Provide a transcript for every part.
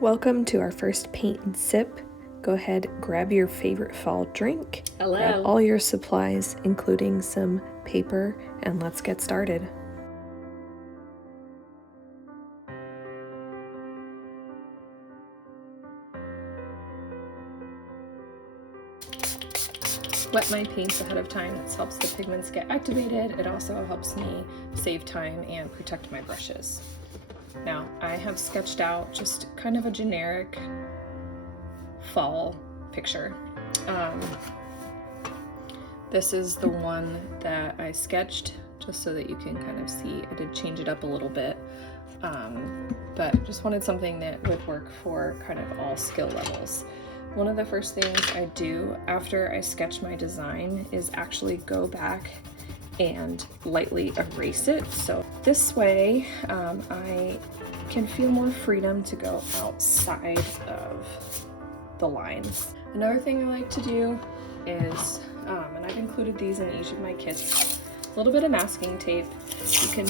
Welcome to our first paint and sip. Go ahead, grab your favorite fall drink. Hello. Grab all your supplies, including some paper, and let's get started. Wet my paints ahead of time. This helps the pigments get activated. It also helps me save time and protect my brushes. Now, I have sketched out just kind of a generic fall picture. This is the one that I sketched just so that you can kind of see. I did change it up a little bit, but just wanted something that would work for kind of all skill levels. One of the first things I do after I sketch my design is actually go back and lightly erase it. So this way I can feel more freedom to go outside of the lines. Another thing I like to do is, and I've included these in each of my kits, a little bit of masking tape. You can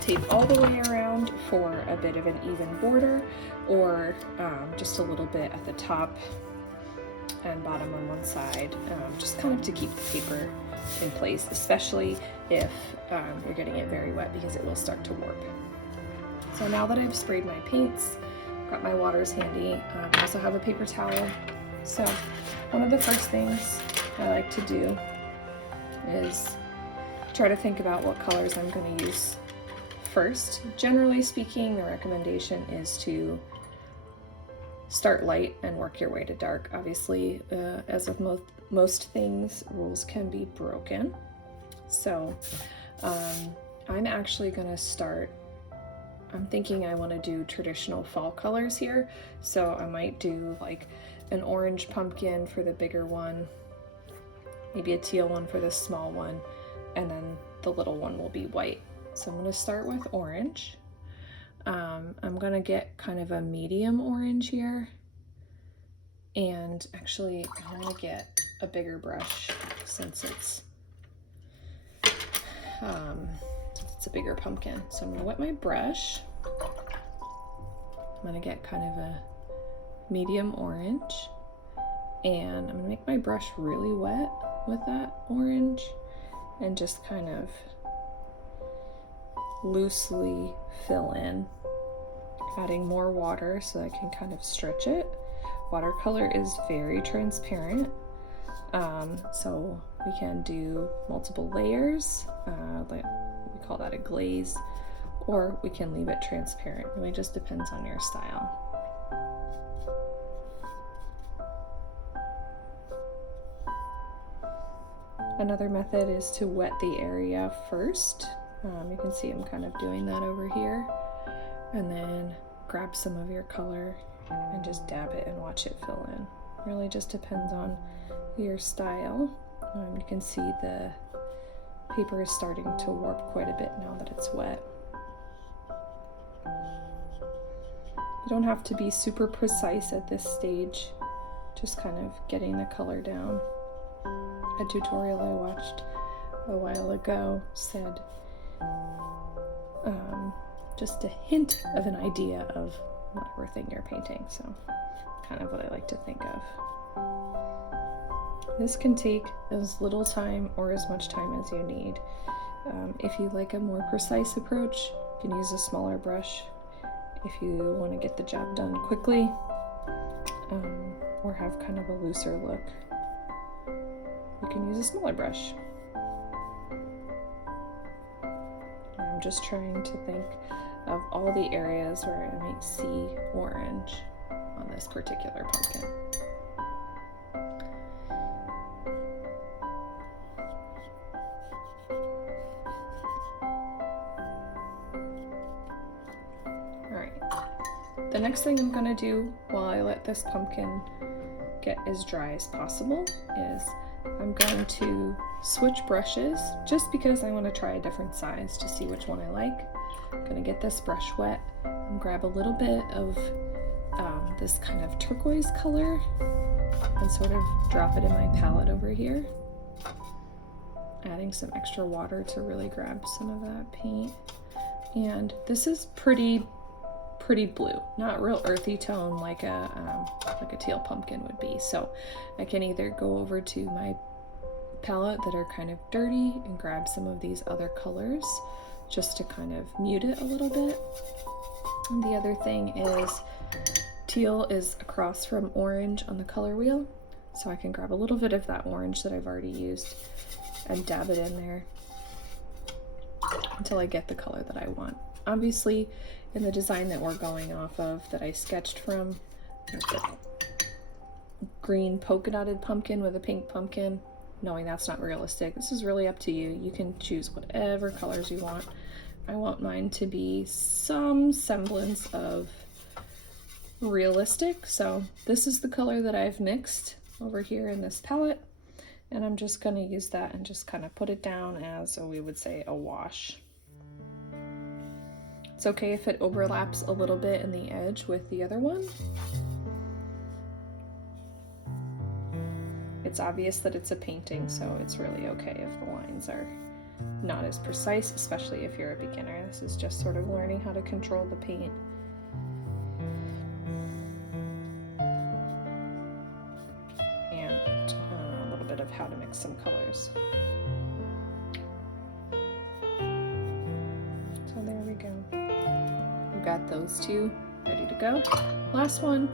tape all the way around for a bit of an even border, or just a little bit at the top and bottom on one side, just kind of to keep the paper in place, especially if you're getting it very wet, because it will start to warp. So now that I've sprayed my paints, got my waters handy, I also have a paper towel. So one of the first things I like to do is try to think about what colors I'm going to use first. Generally speaking, the recommendation is to start light and work your way to dark. Obviously, as with most things, rules can be broken. So I'm actually going to start, I'm thinking I want to do traditional fall colors here. So I might do like an orange pumpkin for the bigger one, maybe a teal one for the small one, and then the little one will be white. So I'm going to start with orange. I'm going to get kind of a medium orange here. And actually, I'm going to get a bigger brush since it's a bigger pumpkin. So I'm going to wet my brush. I'm going to get kind of a medium orange. And I'm going to make my brush really wet with that orange and just kind of loosely fill in, adding more water so I can kind of stretch it. Watercolor is very transparent, so we can do multiple layers, like we call that a glaze, or we can leave it transparent. It really just depends on your style. Another method is to wet the area first. You can see I'm kind of doing that over here, and then grab some of your color and just dab it and watch it fill in. Really just depends on your style. You can see the paper is starting to warp quite a bit now that it's wet. You don't have to be super precise at this stage, just kind of getting the color down. A tutorial I watched a while ago said just a hint of an idea of whatever thing you're painting, so kind of what I like to think of. This can take as little time or as much time as you need. If you like a more precise approach, you can use a smaller brush. If you want to get the job done quickly, or have kind of a looser look, you can use a smaller brush. I'm just trying to think of all the areas where I might see orange on this particular pumpkin. All right, the next thing I'm gonna do while I let this pumpkin get as dry as possible is I'm going to switch brushes just because I want to try a different size to see which one I like. I'm going to get this brush wet and grab a little bit of this kind of turquoise color and sort of drop it in my palette over here. Adding some extra water to really grab some of that paint. And this is pretty pretty blue, not real earthy tone like a teal pumpkin would be. So I can either go over to my palette that are kind of dirty and grab some of these other colors just to kind of mute it a little bit. And the other thing is teal is across from orange on the color wheel, so I can grab a little bit of that orange that I've already used and dab it in there until I get the color that I want. Obviously, in the design that we're going off of that I sketched from, there's a green polka dotted pumpkin with a pink pumpkin. Knowing that's not realistic, this is really up to you. You can choose whatever colors you want. I want mine to be some semblance of realistic, so this is the color that I've mixed over here in this palette, and I'm just going to use that and just kind of put it down as, we would say, a wash. It's okay if it overlaps a little bit in the edge with the other one. It's obvious that it's a painting, so it's really okay if the lines are not as precise, especially if you're a beginner. This is just sort of learning how to control the paint. And a little bit of how to mix some colors. So there we go. We've got those two ready to go. Last one.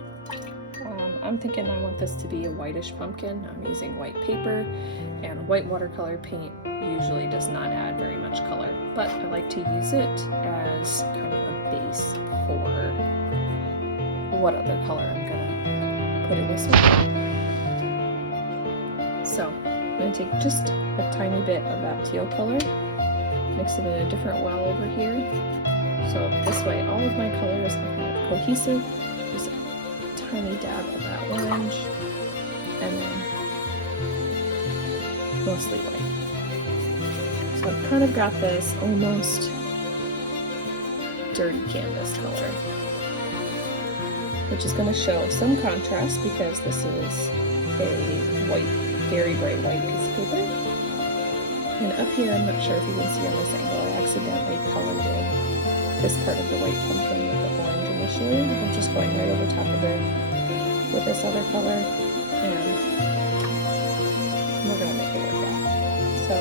I'm thinking I want this to be a whitish pumpkin. I'm using white paper, and white watercolor paint usually does not add very much color, but I like to use it as kind of a base for what other color I'm gonna put in this one. So I'm gonna take just a tiny bit of that teal color, mix it in a different well over here. So this way all of my colors are kind of cohesive. Just a tiny dab of that orange, and then mostly white. So I've kind of got this almost dirty canvas color, which is going to show some contrast because this is a white, very bright white piece of paper. And up here, I'm not sure if you can see on this angle, I accidentally colored in this part of the white pumpkin with the orange initially. I'm just going right over top of it with this other color, and we're going to make it work out. So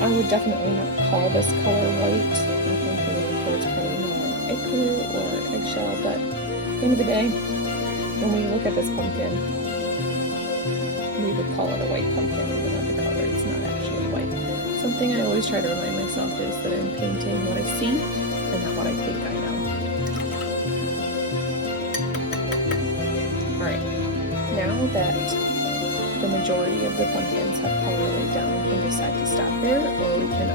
I would definitely not call this color white. I think the name for it's probably more egg blue or eggshell, but at the end of the day, when we look at this pumpkin, we would call it a white pumpkin even though the color is not actually white. Something I always try to remind myself is that I'm painting what I see and not what I think I know. Alright, now that the majority of the pumpkins have color laid down, we can decide to stop there, or we can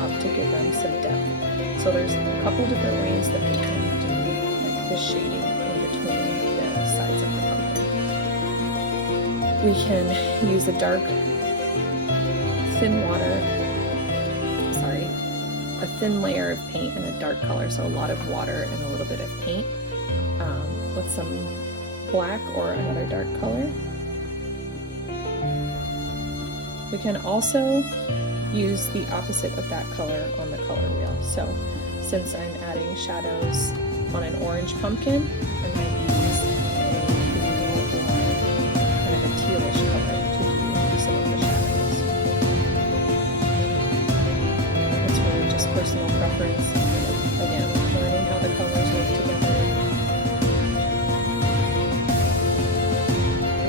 opt to give them some depth. So there's a couple different ways that we can do like the shading in between the sides of the pumpkin. We can use a dark, a thin layer of paint and a dark color, so a lot of water and a little bit of paint with some black or another dark color. We can also use the opposite of that color on the color wheel. So since I'm adding shadows on an orange pumpkin, I might use a blue or kind of a tealish color to do some of the shadows. It's really just personal preference. Again, learning how the colors work together.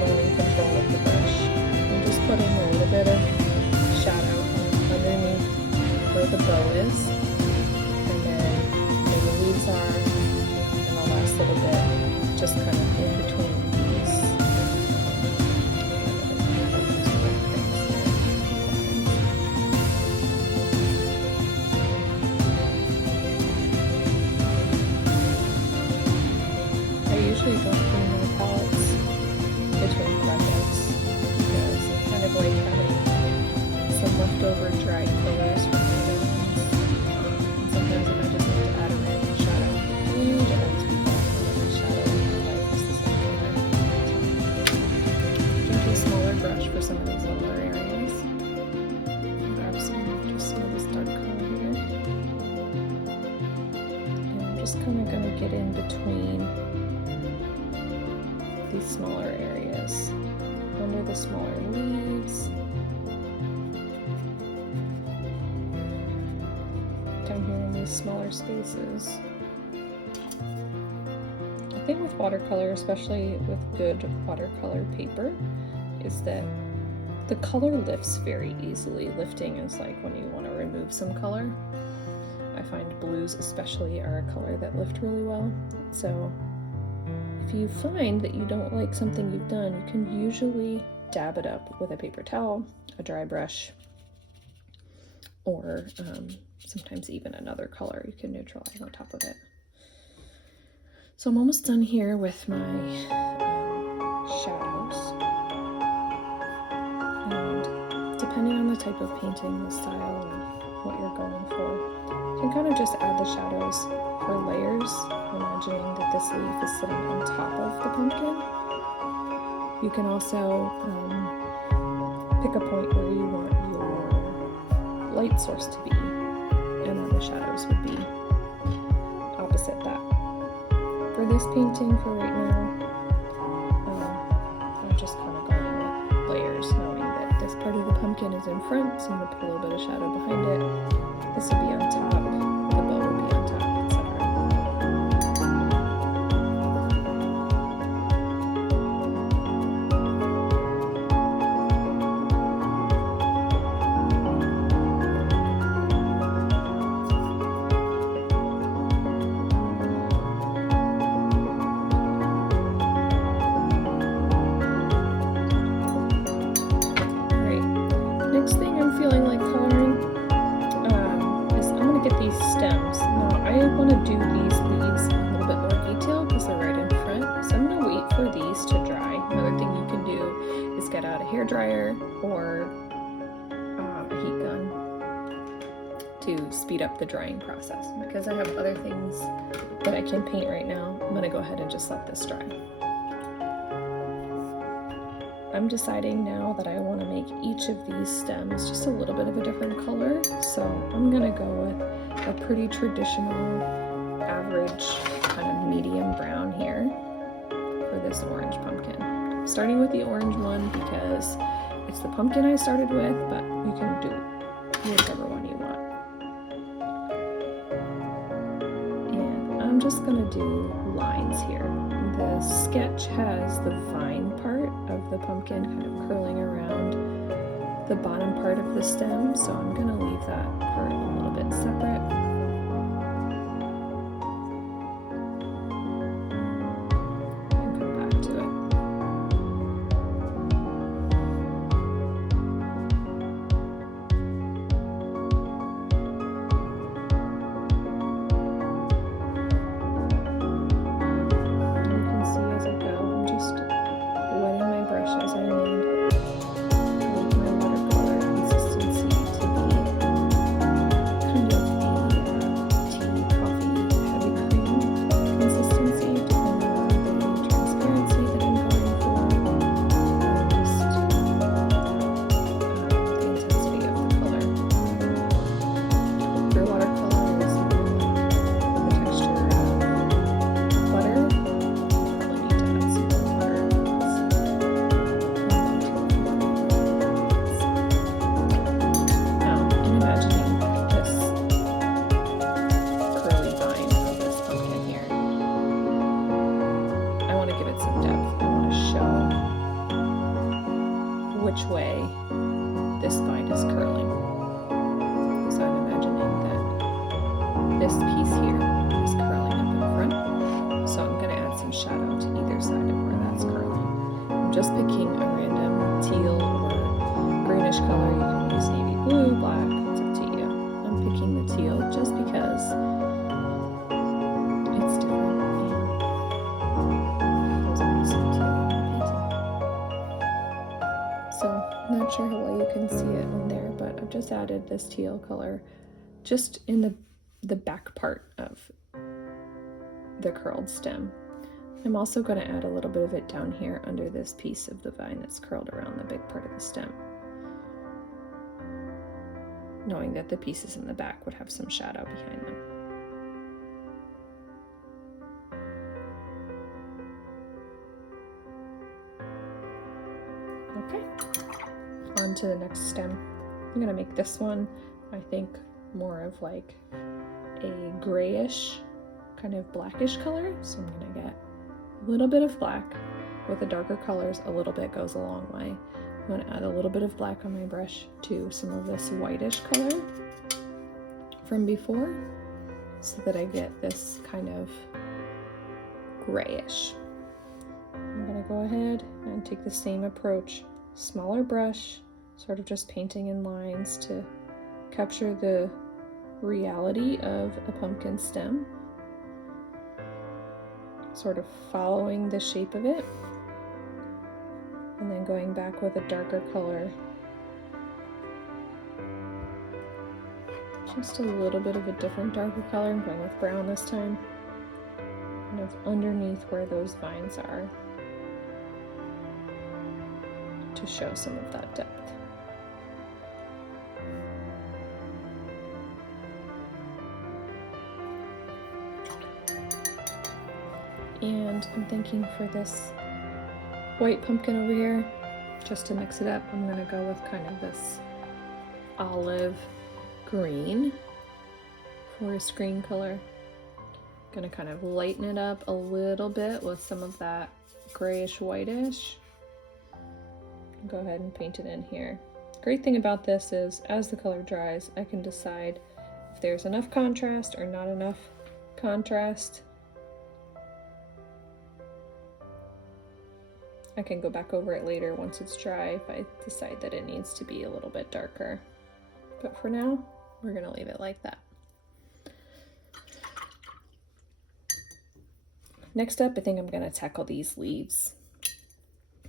Learning control of the brush. I'm just putting a little bit of shadow underneath where the bow is, and then where the leaves are, and the last little bit just kind of in between these. I usually don't clean my palettes between projects because I kind of like having some leftover dried colors from the other ones. Sometimes if I just need to add a random shadow, huge always be back with a shadow in my life is the same color. Just a smaller brush for some of these littler areas. Grab some of this dark color here. And I'm just kind of going to in between these smaller areas, under the smaller leaves, down here in these smaller spaces. The thing with watercolor, especially with good watercolor paper, is that the color lifts very easily. Lifting is like when you want to remove some color. I find blues especially are a color that lift really well. So if you find that you don't like something you've done, you can usually dab it up with a paper towel, a dry brush, or sometimes even another color you can neutralize on top of it. So I'm almost done here with my shadows. And depending on the type of painting, the style, and what you're going for, you can kind of just add the shadows for layers, imagining that this leaf is sitting on top of the pumpkin. You can also pick a point where you want your light source to be, and then the shadows would be opposite that. For this painting, for right now, I'm just kind of going with layers, knowing that this part of the pumpkin is in front, so I'm going to put a little bit of shadow behind it. This will be on top, the bow will be on top, etc. Next thing I'm feeling like coloring is I'm going to get these stems. Now I want to do these leaves in a little bit more detail because they're right in front. So I'm going to wait for these to dry. Another thing you can do is get out a hairdryer or a heat gun to speed up the drying process. Because I have other things that I can paint right now, I'm going to go ahead and just let this dry. I'm deciding now that I want to make each of these stems just a little bit of a different color, so I'm going to go with a pretty traditional, average, kind of medium brown here for this orange pumpkin. I'm starting with the orange one because it's the pumpkin I started with, but you can do whichever one you want. And I'm just going to do lines here. The sketch has the vine part of the pumpkin kind of curling around the bottom part of the stem, so I'm going to leave that part a little bit separate. And come back to it. Which way this vine is curling. So I'm imagining that this piece here is curling up in front. So I'm going to add some shadow to either side of where that's curling. I'm just picking a random teal or greenish color. You can use navy blue, black, it's up to you. I'm picking the teal just because it's different. I'm not sure how well you can see it on there, but I've just added this teal color just in the back part of the curled stem. I'm also going to add a little bit of it down here under this piece of the vine that's curled around the big part of the stem, knowing that the pieces in the back would have some shadow behind them. Okay, on to the next stem. I'm gonna make this one, I think, more of like a grayish, kind of blackish color. So I'm gonna get a little bit of black. With the darker colors, a little bit goes a long way. I'm gonna add a little bit of black on my brush to some of this whitish color from before, so that I get this kind of grayish. I'm gonna go ahead and take the same approach, smaller brush, sort of just painting in lines to capture the reality of a pumpkin stem, sort of following the shape of it, and then going back with a darker color, just a little bit of a different darker color. I'm going with brown this time, kind of underneath where those vines are, to show some of that depth. And I'm thinking for this white pumpkin over here, just to mix it up, I'm gonna go with kind of this olive green for a screen color. Gonna kind of lighten it up a little bit with some of that grayish whitish. Go ahead and paint it in here. Great thing about this is, as the color dries, I can decide if there's enough contrast or not enough contrast. I can go back over it later once it's dry if I decide that it needs to be a little bit darker. But for now, we're gonna leave it like that. Next up, I think I'm gonna tackle these leaves.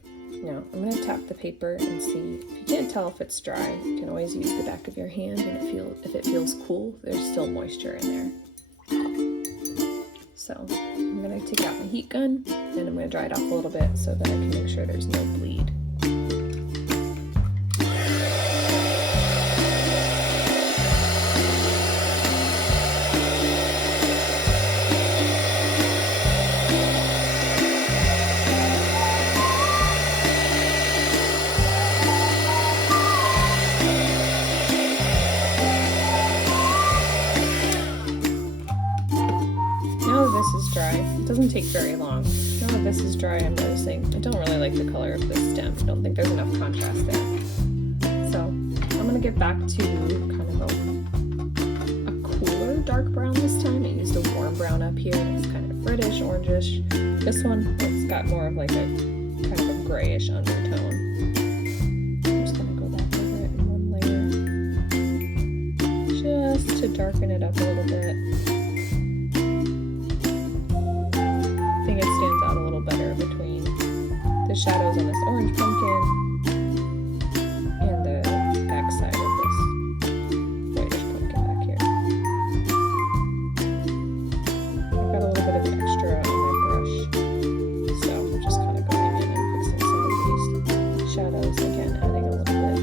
Now, I'm gonna tap the paper and see. If you can't tell if it's dry, you can always use the back of your hand, and if it feels cool, there's still moisture in there. So I'm gonna take out my heat gun and I'm gonna dry it off a little bit so that I can make sure there's no bleed. It doesn't take very long. Now that this is dry, I'm noticing I don't really like the color of this stem. I don't think there's enough contrast there. So I'm gonna get back to kind of a cooler dark brown this time. I used a warm brown up here. It's kind of reddish, orangish. This one, it's got more of like a kind of a grayish undertone. I'm just gonna go back over it in one layer, just to darken it up a little bit. It stands out a little better between the shadows on this orange pumpkin and the back side of this whitish pumpkin back here. I've got a little bit of extra on my brush, so I'm just kind of going in and fixing some of these shadows again, adding a little bit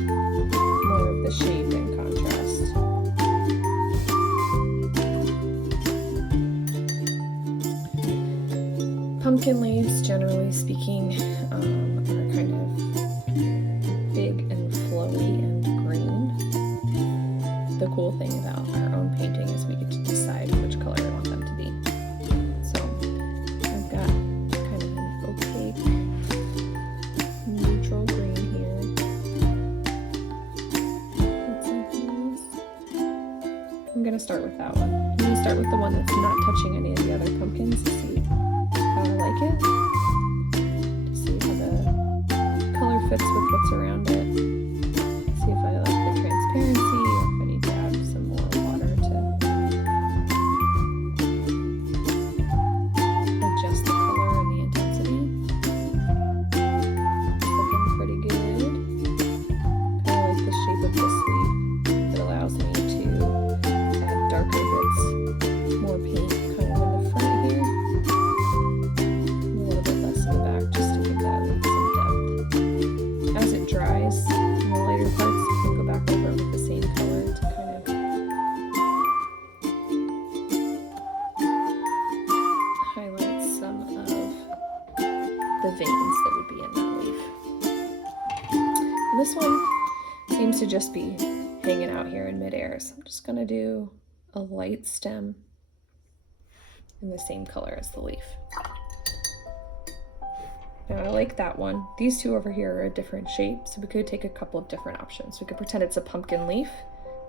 more of the shape and contrast. Pumpkin leaves, generally speaking, are kind of big and flowy and green. The cool thing about our own painting is we get to decide which color we want them to be. So I've got kind of an opaque, neutral green here. That's like this. I'm gonna start with that one. I'm gonna start with the one that's not touching any of the other pumpkins to see how I like it, to see how the color fits with what's around it, see if I like the transparency, or if I need to add some more water to adjust the color and the intensity. It's looking pretty good. I like the shape of this leaf. It allows me to add darker bits, more paint kind of in the front here. Dries in the later parts, you can go back over with the same color to kind of highlight some of the veins that would be in that leaf. this one seems to just be hanging out here in midair, so I'm just gonna do a light stem in the same color as the leaf. Now I like that one. These two over here are a different shape, so we could take a couple of different options. We could pretend it's a pumpkin leaf.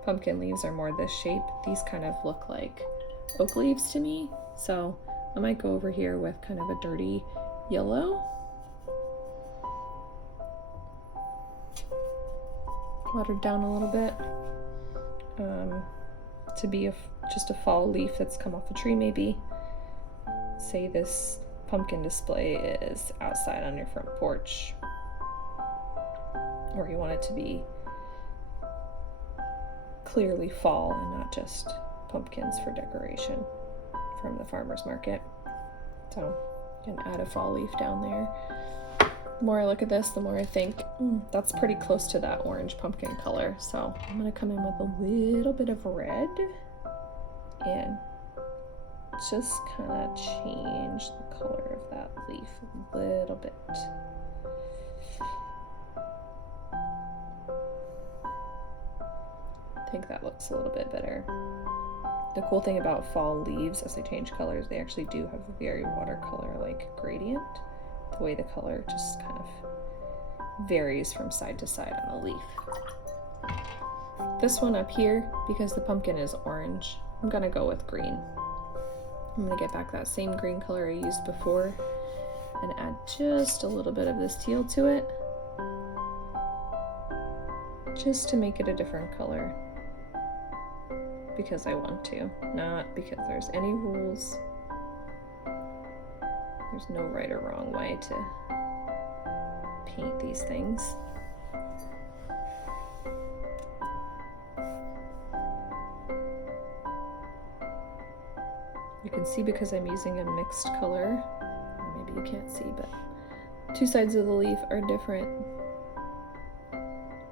Pumpkin leaves are more this shape. These kind of look like oak leaves to me, so I might go over here with kind of a dirty yellow. Watered down a little bit to be just a fall leaf that's come off a tree maybe. Say this pumpkin display is outside on your front porch, or you want it to be clearly fall and not just pumpkins for decoration from the farmer's market. So you can add a fall leaf down there. The more I look at this, the more I think that's pretty close to that orange pumpkin color. So I'm gonna come in with a little bit of red and just kind of change the color of that leaf a little bit. I think that looks a little bit better. The cool thing about fall leaves, as they change colors, they actually do have a very watercolor-like gradient. The way the color just kind of varies from side to side on a leaf. This one up here, because the pumpkin is orange, I'm gonna go with green. I'm gonna get back that same green color I used before and add just a little bit of this teal to it, just to make it a different color, because I want to, not because there's any rules. There's no right or wrong way to paint these things. You can see because I'm using a mixed color, or maybe you can't see, but two sides of the leaf are different.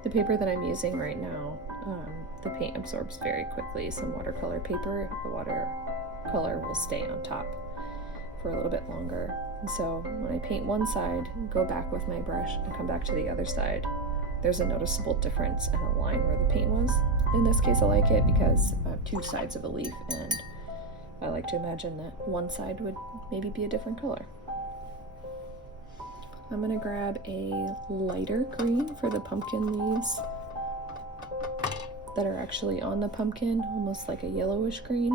The paper that I'm using right now, the paint absorbs very quickly. Some watercolor paper, the watercolor will stay on top for a little bit longer. And so when I paint one side, go back with my brush and come back to the other side, there's a noticeable difference in a line where the paint was. In this case, I like it because I have two sides of a leaf, and I like to imagine that one side would maybe be a different color. I'm gonna grab a lighter green for the pumpkin leaves that are actually on the pumpkin, almost like a yellowish green.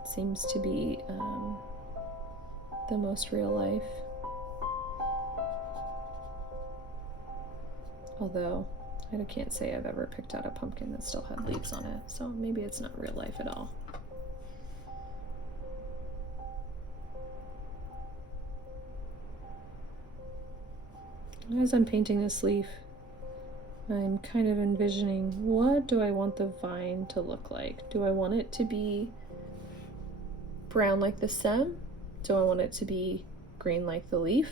It seems to be the most real life. Although I can't say I've ever picked out a pumpkin that still had leaves on it, so maybe it's not real life at all. As I'm painting this leaf, I'm kind of envisioning, what do I want the vine to look like? Do I want it to be brown like the stem? Do I want it to be green like the leaf?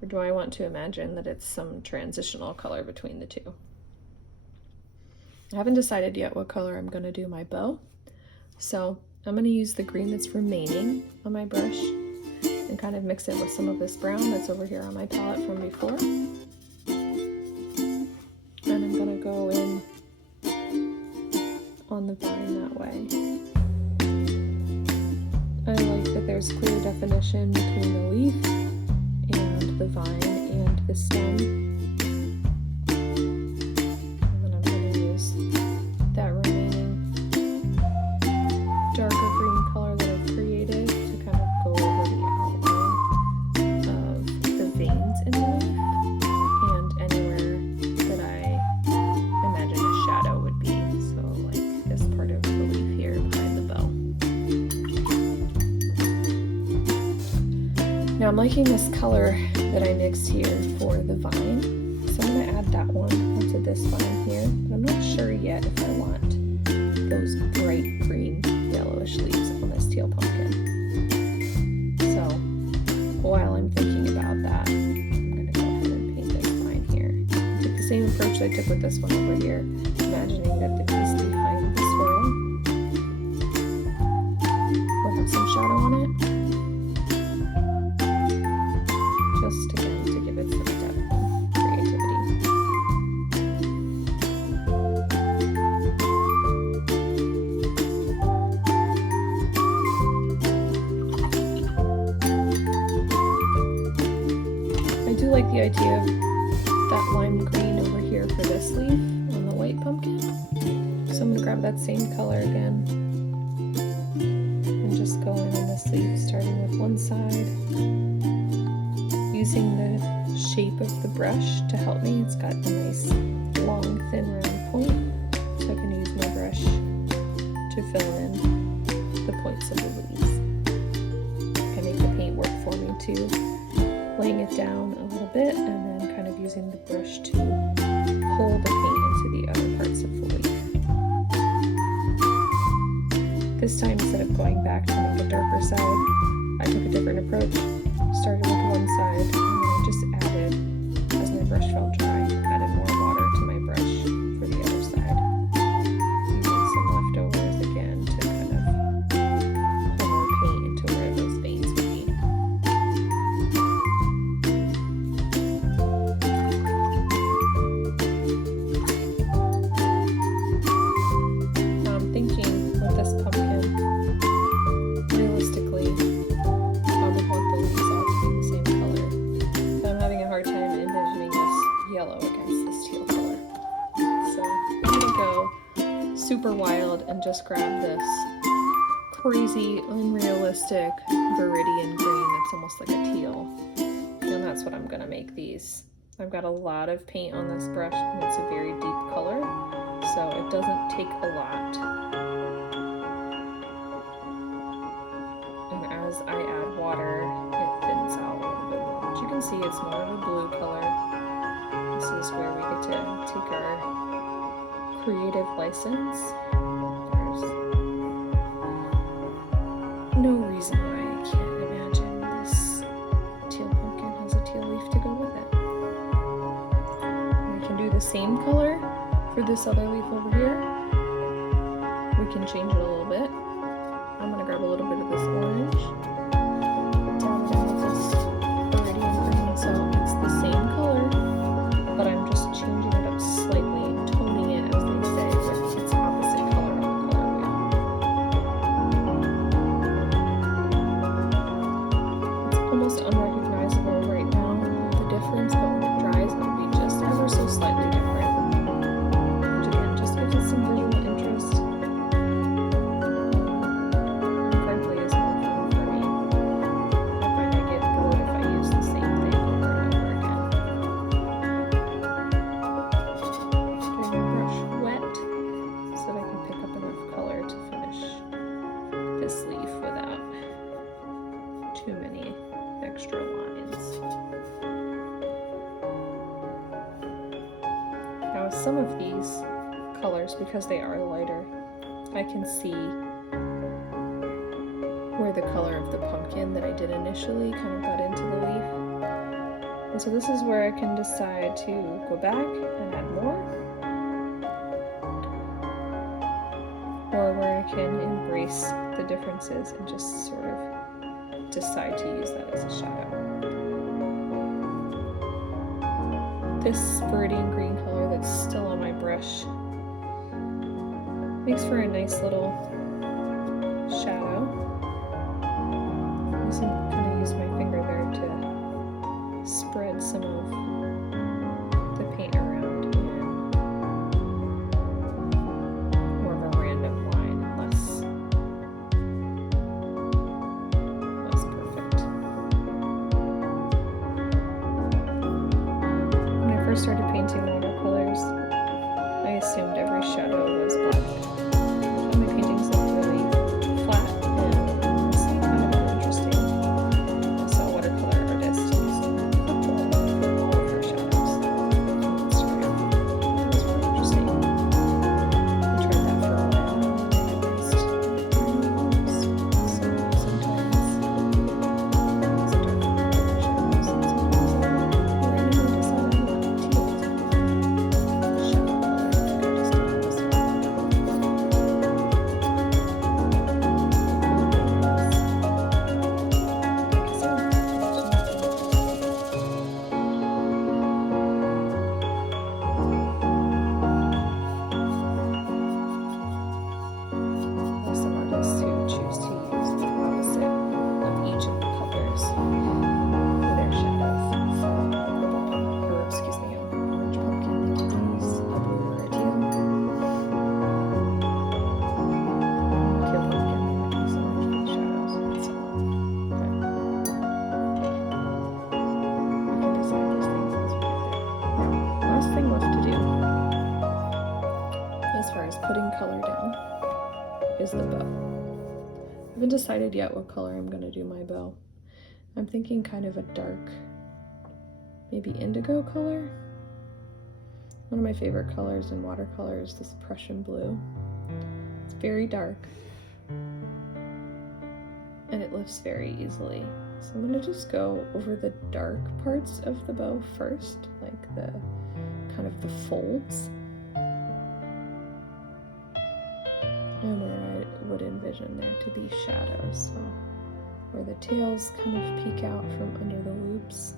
Or do I want to imagine that it's some transitional color between the two? I haven't decided yet what color I'm going to do my bow. So I'm going to use the green that's remaining on my brush and kind of mix it with some of this brown that's over here on my palette from before. And I'm going to go in on the vine that way. I like that there's clear definition between the leaf and the vine and the stem. And then I'm going to use that remaining darker green color that I've created to kind of go over the outline of the veins in the leaf and anywhere that I imagine a shadow would be. So like this part of the leaf here behind the bow. Now I'm liking this color that I mixed here for the vine, so I'm going to add that one onto this vine here, but I'm not sure yet if I want those bright green yellowish leaves on this teal pumpkin. So while I'm thinking about that, I'm going to go ahead and paint this vine here. I took the same approach I took with this one over here, imagining that the piece behind the swirl will have some shadow on it. Just again to give it some depth and creativity. like the idea of that lime green over here for this leaf on the white pumpkin. So I'm going to grab that same color again and just go in on this leaf, starting with one side, using the shape of the brush to help me. It's got a nice long thin round point, so I can use my brush to fill in the points of the leaves. I make the paint work for me too, laying it down a little bit and then kind of using the brush to pull the paint into the other parts of the leaf. This time, instead of going back to make a darker side, I took a different approach. Started with one side and then I just added, as my brush felt dry, added more water to my brush for the other side, using some leftovers again to kind of pour more paint into where those veins would be. Now I'm thinking with this pumpkin, realistically, I would want the leaves all to be the same color. But I'm having a hard time envisioning this yellow against this teal color. So I'm gonna go super wild and just grab this crazy, unrealistic Viridian green that's almost like a teal. And that's what I'm gonna make these. I've got a lot of paint on this brush and it's a very deep color, so it doesn't take a lot. And as I add water, it thins out a little bit more. But you can see it's more of a blue color. This is where we get to take our creative license. There's no reason why I can't imagine this teal pumpkin has a teal leaf to go with it. We can do the same color for this other leaf over here. We can change it a little bit. I'm gonna grab a little bit of this orange, dab it in with this Viridian green, so it's the same color, but I'm just changing it up slightly, toning it, as they say, with its opposite color on the color wheel. It's almost unrecognizable right now, the difference, but when it dries, it'll be just ever so slightly different. Which again, just gives it some visual interest. Frankly, is more fun for me. I find I get bored if I use the same thing over and over again. Getting the brush wet so that I can pick up enough color to finish this leaf without too many extra lines. Now with some of these colors, because they are lighter, I can see where the color of the pumpkin that I did initially kind of got into the leaf. And so this is where I can decide to go back and add more, or where I can embrace the differences and just sort of decide to use that as a shadow. This Viridian green color that's still on my brush makes for a nice little shadow. I'm going to use my finger there to spread some of the paint around in more of a random line and less perfect. When I first started painting watercolors, I assumed every shadow was black. But my paintings look really flat last thing left to do, as far as putting color down, is the bow. I haven't decided yet what color I'm going to do my bow. I'm thinking kind of a dark, maybe indigo color. One of my favorite colors in watercolor is this Prussian blue. It's very dark, and it lifts very easily. So I'm going to just go over the dark parts of the bow first, like the kind of the folds, and where I would envision there to be shadows. So where the tails kind of peek out from under the loops.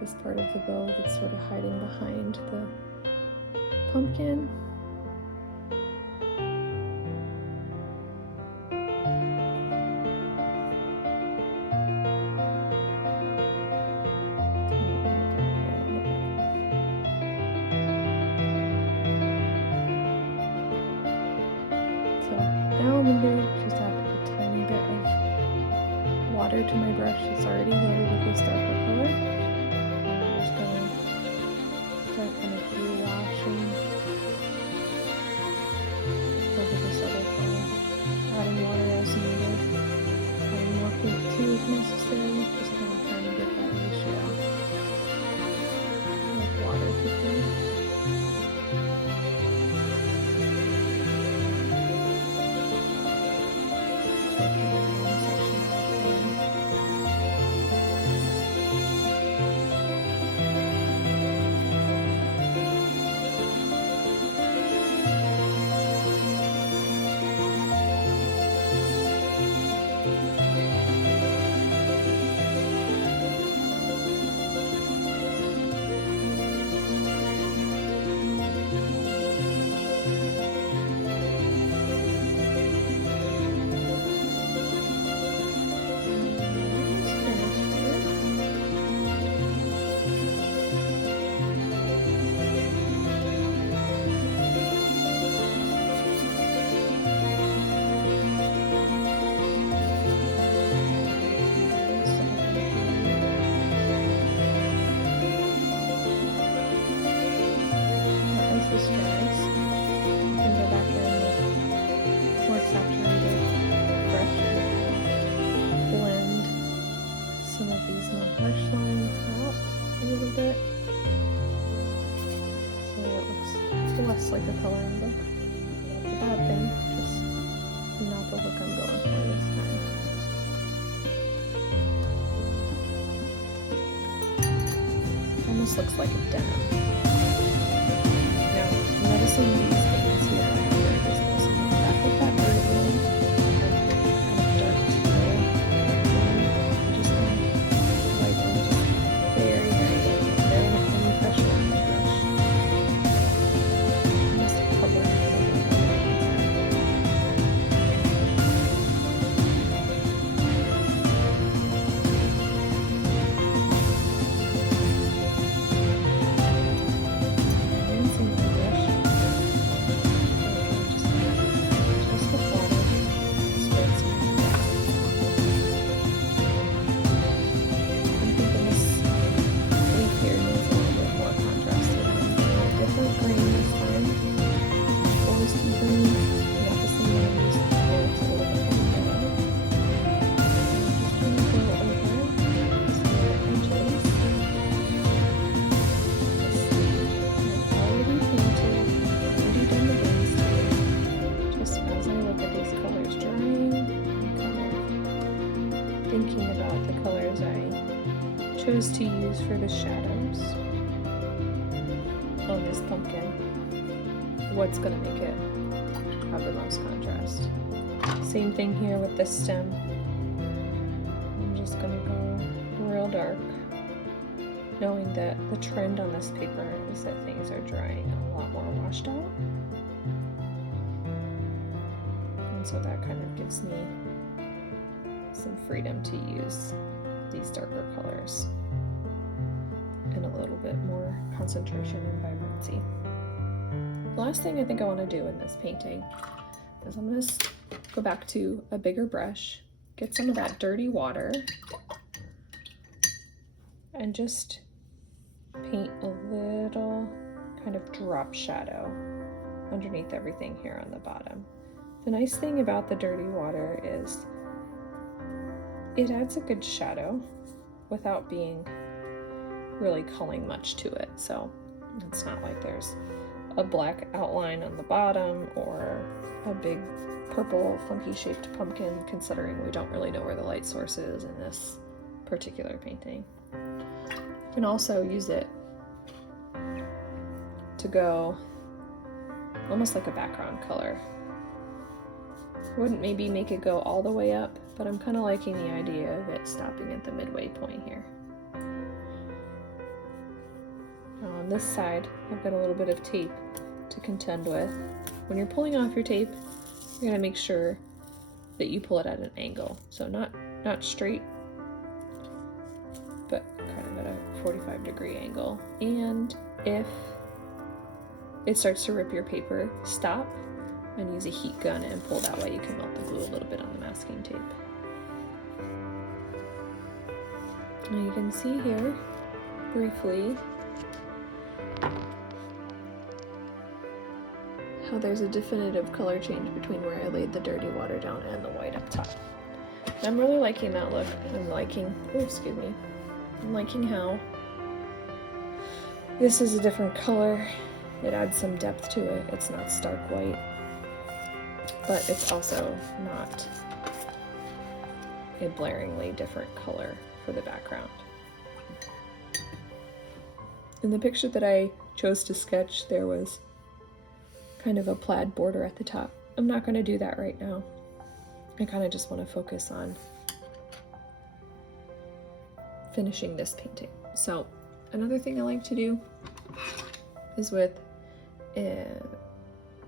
This part of the bow that's sort of hiding behind the pumpkin. Now I'm going to just add a tiny bit of water to my brush that's already loaded with this darker color. I'm just going to start kind of re-washing over this other color, adding water as needed, adding more paint too if necessary, just kind of trying to get that ratio of water to paint. This dries, you can go back in with more saturated brush and blend some of these more harsh lines out a little bit, so it looks less like a coloring book. It's a bad thing, just not the look I'm going for this time. Almost looks like a denim. Noticing these things here are very visible. So back with that bird wing, kind of dark teal one. I'm just going to lightly, just very, very lightly, very little pressure on the brush. Just cover it over. Thinking about the colors I chose to use for the shadows on this pumpkin, what's going to make it have the most contrast. Same thing here with this stem. I'm just going to go real dark, knowing that the trend on this paper is that things are drying a lot more washed out. And so that kind of gives me some freedom to use these darker colors and a little bit more concentration and vibrancy. Last thing I think I want to do in this painting is I'm going to go back to a bigger brush, get some of that dirty water, and just paint a little kind of drop shadow underneath everything here on the bottom. The nice thing about the dirty water is it adds a good shadow without being really culling much to it. So it's not like there's a black outline on the bottom or a big purple funky shaped pumpkin, considering we don't really know where the light source is in this particular painting. You can also use it to go almost like a background color. I wouldn't maybe make it go all the way up, but I'm kind of liking the idea of it stopping at the midway point here. Now on this side, I've got a little bit of tape to contend with. When you're pulling off your tape, you're going to make sure that you pull it at an angle. So not straight, but kind of at a 45-degree angle. And if it starts to rip your paper, stop and use a heat gun and pull that way. You can melt the glue a little bit on the masking tape. Now you can see here, briefly, how there's a definitive color change between where I laid the dirty water down and the white up top. And I'm really liking that look. I'm liking how this is a different color. It adds some depth to it. It's not stark white, but it's also not a blaringly different color for the background. In the picture that I chose to sketch, there was kind of a plaid border at the top. I'm not going to do that right now. I kind of just want to focus on finishing this painting. So another thing I like to do is with a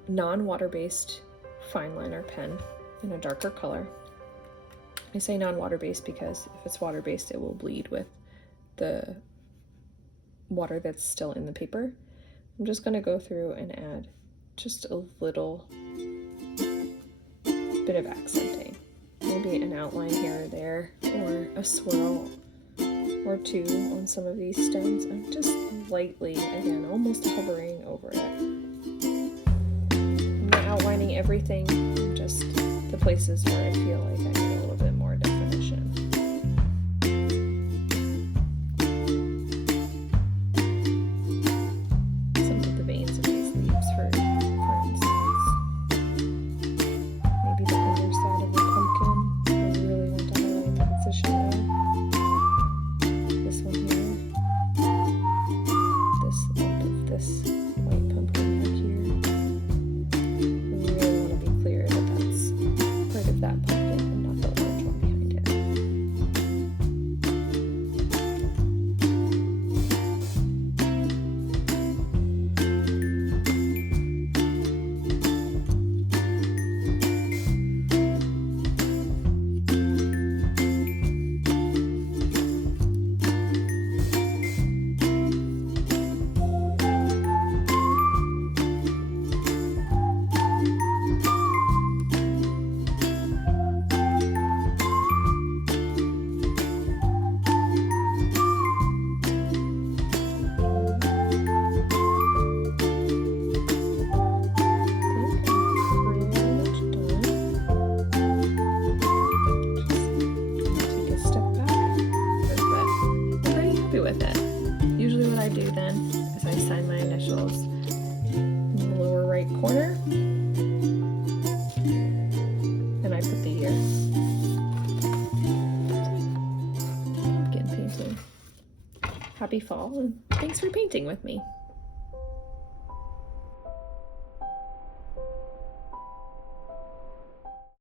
non-water-based fine liner pen in a darker color. I say non-water-based because if it's water-based, it will bleed with the water that's still in the paper. I'm just going to go through and add just a little bit of accenting. Maybe an outline here or there, or a swirl or two on some of these stems. I'm just lightly, again, almost hovering over it. I'm not outlining everything, just the places where I feel like I need a little bit more definition. Some of the veins of these leaves, for instance. Maybe the underside of the pumpkin. I really want to highlight that it's a shadow. This one here. This lump of this white pumpkin back here. I really want to be clear that that's part of that pumpkin and not the orange one behind it. With it. Usually what I do then is I sign my initials in the lower right corner and I put the year. Pumpkin painting. Happy fall and thanks for painting with me.